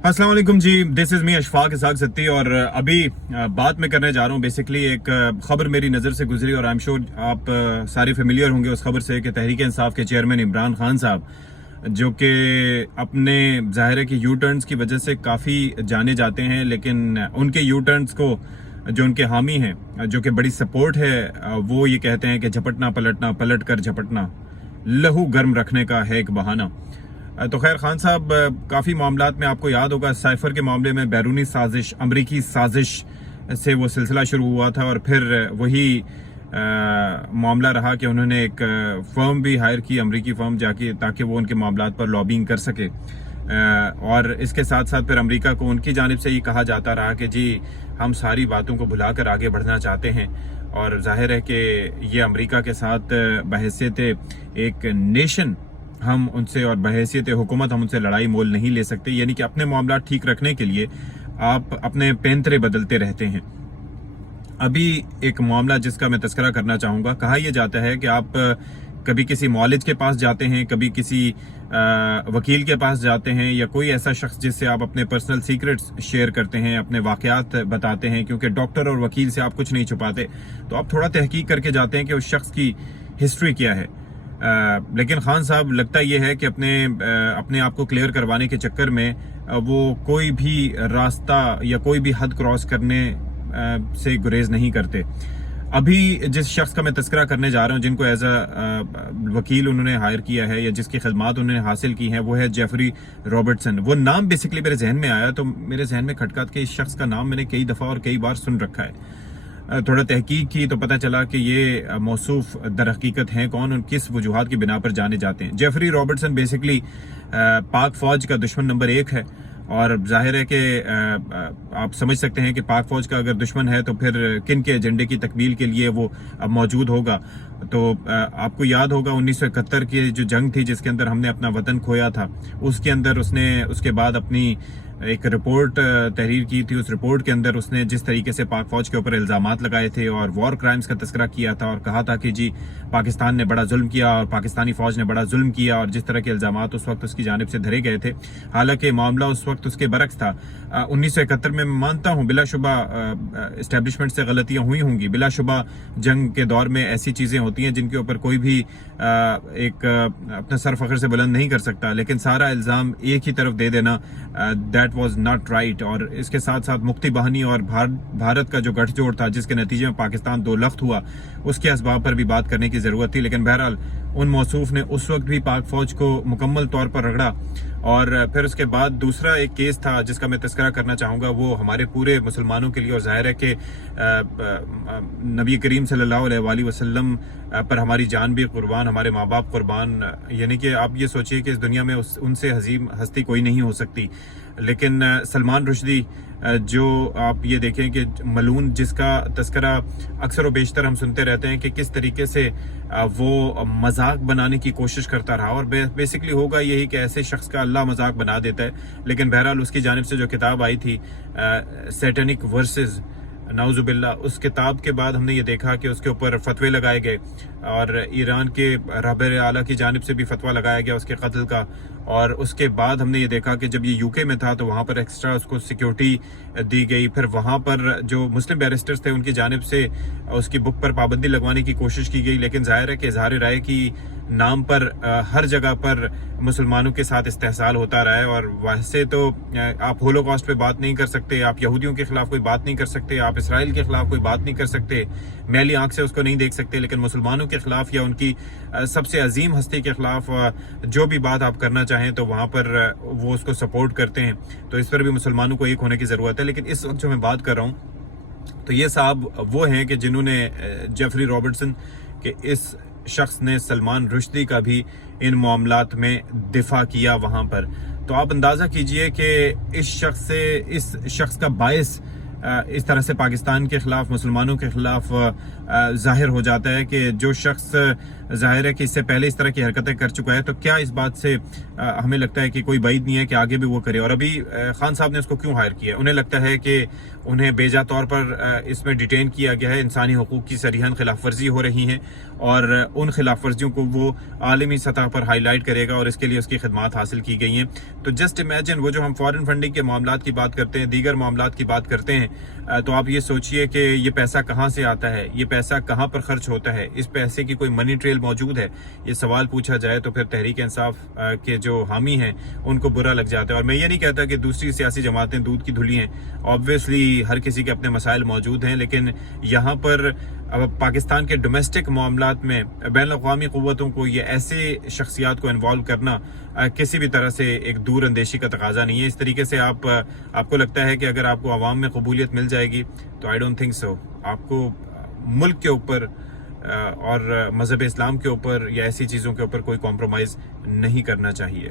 अस्सलाम वालेकुम जी, this is me Ashfaq Ishaq Satti. और अभी बात मैं करने जा रहा हूँ। बेसिकली एक खबर मेरी नज़र से गुजरी और आई एम श्योर आप सारे फेमिलियर होंगे उस खबर से कि तहरीक इंसाफ के चेयरमैन इमरान खान साहब, जो कि अपने ज़ाहिर है कि यू टर्न्स की वजह से काफ़ी जाने जाते हैं, लेकिन उनके यू टर्न्स को जो उनके हामी हैं, जो कि बड़ी सपोर्ट है, वो ये कहते हैं कि झपटना पलटना, पलट कर झपटना लहू गर्म रखने का है एक बहाना। तो खैर खान साहब, काफ़ी मामलात में आपको याद होगा साइफर के मामले में बैरूनी साजिश, अमरीकी साजिश से वो सिलसिला शुरू हुआ था और फिर वही मामला रहा कि उन्होंने एक फर्म भी हायर की, अमरीकी फर्म जाके, ताकि वो उनके मामलात पर लॉबिंग कर सके। और इसके साथ साथ फिर अमेरिका को उनकी जानिब से ये कहा जाता रहा कि जी हम सारी बातों को भुलाकर आगे बढ़ना चाहते हैं। और जाहिर है कि ये अमेरिका के साथ बहैसियत एक नेशन हम उनसे, और बहैसियत हुकूमत हम उनसे लड़ाई मोल नहीं ले सकते। यानी कि अपने मामला ठीक रखने के लिए आप अपने पैंतरे बदलते रहते हैं। अभी एक मामला जिसका मैं तस्करा करना चाहूँगा, कहा यह जाता है कि आप कभी किसी मौलिज के पास जाते हैं, कभी किसी वकील के पास जाते हैं, या कोई ऐसा शख्स जिससे आप अपने पर्सनल सीक्रेट्स शेयर करते हैं, अपने वाक़यात बताते हैं, क्योंकि डॉक्टर और वकील से आप कुछ नहीं छुपाते, तो आप थोड़ा तहकीक करके जाते हैं कि उस शख्स की हिस्ट्री क्या है। लेकिन खान साहब, लगता यह है कि अपने आप को क्लियर करवाने के चक्कर में वो कोई भी रास्ता या कोई भी हद क्रॉस करने से गुरेज नहीं करते। अभी जिस शख्स का मैं तस्करा करने जा रहा हूं, जिनको एज अ वकील उन्होंने हायर किया है या जिसकी खदमात उन्होंने हासिल की हैं, वो है जेफरी रॉबर्टसन। वो नाम बेसिकली मेरे जहन में आया तो मेरे जहन में खटका कि इस शख्स का नाम मैंने कई दफ़ा और कई बार सुन रखा है। थोड़ा तहकीक की तो पता चला कि ये मौसूफ दर हकीकत हैं कौन और किस वजूहात की बिना पर जाने जाते हैं। जेफरी रॉबर्टसन बेसिकली पाक फौज का दुश्मन नंबर 1 है। और जाहिर है कि आप समझ सकते हैं कि पाक फौज का अगर दुश्मन है तो फिर किन के एजेंडे की तकमील के लिए वो अब मौजूद होगा। तो आपको याद होगा 1971 की जो जंग थी जिसके अंदर हमने अपना वतन खोया था, उसके अंदर उसने उसके बाद अपनी एक रिपोर्ट तहरीर की थी। उस रिपोर्ट के अंदर उसने जिस तरीके से पाक फौज के ऊपर इल्ज़ामात लगाए थे और वॉर क्राइम्स का तस्करा किया था और कहा था कि जी पाकिस्तान ने बड़ा जुल्म किया और पाकिस्तानी फौज ने बड़ा जुल्म किया, और जिस तरह के इल्ज़ामात उस वक्त उसकी जानिब से धरे गए थे, हालांकि मामला उस वक्त उसके बरक्स था। 1971 में मैं मानता हूँ बिलाशुबा इस्टेब्लिशमेंट से गलतियाँ हुई होंगी, बिलाशुबा जंग के दौर में ऐसी चीज़ें होती हैं जिनके ऊपर कोई भी एक अपना सर फख्र से बुलंद नहीं कर सकता, लेकिन सारा इल्ज़ाम एक ही तरफ दे देना दैट वाज नॉट राइट। और इसके साथ साथ मुक्ति बहानी और भारत का जो गठजोड़ था जिसके नतीजे में पाकिस्तान दो लख्त हुआ, उसके असबाब पर भी बात करने की ज़रूरत थी। लेकिन बहरहाल उन मौसूफ ने उस वक्त भी पाक फौज को मुकम्मल तौर पर रगड़ा। और फिर उसके बाद दूसरा एक केस था जिसका मैं तस्करा करना चाहूँगा, वो हमारे पूरे मुसलमानों के लिए, और जाहिर है कि नबी करीम सल्लल्लाहु अलैहि वसल्लम पर हमारी जान भी कुर्बान, हमारे माँ बाप कुर्बान। यानी कि आप ये सोचिए कि इस दुनिया में उनसे हजीम हस्ती कोई नहीं हो सकती। लेकिन सलमान रुश्दी, जो आप ये देखें कि मलून, जिसका तस्करा अक्सर व बेशतर हम सुनते रहते हैं कि किस तरीके से वो मजाक बनाने की कोशिश करता रहा, और बेसिकली होगा यही कि ऐसे शख्स का अल्लाह मजाक बना देता है। लेकिन बहरहाल उसकी जानिब से जो किताब आई थी सैटेनिक वर्सेस, नाउजुबिल्ला, उस किताब के बाद हमने ये देखा कि उसके ऊपर फतवे लगाए गए और ईरान के रहबर आला की जानिब से भी फतवा लगाया गया उसके कत्ल का। और उसके बाद हमने ये देखा कि जब ये यूके में था तो वहाँ पर एक्स्ट्रा उसको सिक्योरिटी दी गई। फिर वहाँ पर जो मुस्लिम बैरिस्टर्स थे उनकी जानिब से उसकी बुक पर पाबंदी लगवाने की कोशिश की गई। लेकिन जाहिर है कि इज़हार राय की नाम पर हर जगह पर मुसलमानों के साथ इस्तेहसाल होता रहा है। और वैसे तो आप होलोकॉस्ट पे बात नहीं कर सकते, आप यहूदियों के खिलाफ कोई बात नहीं कर सकते, आप इसराइल के खिलाफ कोई बात नहीं कर सकते, मैली आंख से उसको नहीं देख सकते, लेकिन मुसलमानों के खिलाफ या उनकी सबसे अजीम हस्ती के खिलाफ जो भी बात आप करना चाहें तो वहाँ पर वो उसको सपोर्ट करते हैं। तो इस पर भी मुसलमानों को एक होने की ज़रूरत है। लेकिन इस वक्त जो मैं बात कर रहा हूँ तो ये साहब वो हैं कि जिन्होंने जेफरी रॉबर्टसन के इस शख्स ने सलमान रुश्दी का भी इन मामलात में दिफा किया वहाँ पर। तो आप अंदाज़ा कीजिए कि इस शख्स का बायस इस तरह से पाकिस्तान के खिलाफ, मुसलमानों के खिलाफ जाहिर हो जाता है कि जो शख्स ظاہر ہے کہ اس سے پہلے اس طرح کی حرکتیں کر چکا ہے، تو کیا اس بات سے ہمیں لگتا ہے کہ کوئی بعید نہیں ہے کہ آگے بھی وہ کرے. اور ابھی خان صاحب نے اس کو کیوں ہائر کیا؟ انہیں لگتا ہے کہ انہیں بیجا طور پر اس میں ڈیٹین کیا گیا ہے، انسانی حقوق کی صریحاً خلاف ورزی ہو رہی ہیں، اور ان خلاف ورزیوں کو وہ عالمی سطح پر ہائی لائٹ کرے گا، اور اس کے لیے اس کی خدمات حاصل کی گئی ہیں. تو جسٹ امیجن، وہ جو ہم فارن فنڈنگ کے معاملات کی بات کرتے ہیں، دیگر معاملات کی بات کرتے ہیں، تو آپ یہ سوچئے کہ یہ پیسہ کہاں سے آتا ہے، یہ پیسہ کہاں پر خرچ ہوتا ہے، اس پیسے کی کوئی منی ٹریل موجود ہے؟ یہ سوال پوچھا جائے تو پھر تحریک انصاف کے جو حامی ہیں ان کو برا لگ جاتا ہے. اور میں یہ نہیں کہتا کہ دوسری سیاسی جماعتیں دودھ کی دھلی ہیں، آبویسلی ہر کسی کے اپنے مسائل موجود ہیں، لیکن یہاں پر پاکستان کے ڈومیسٹک معاملات میں بین الاقوامی قوتوں کو یہ ایسے شخصیات کو انوالو کرنا کسی بھی طرح سے ایک دور اندیشی کا تقاضا نہیں ہے. اس طریقے سے آپ کو لگتا ہے کہ اگر آپ کو عوام میں قبولیت مل جائے گی تو آئی ڈونٹ تھنک سو. آپ کو ملک کے اوپر اور مذہب اسلام کے اوپر یا ایسی چیزوں کے اوپر کوئی کمپرومائز نہیں کرنا چاہیے.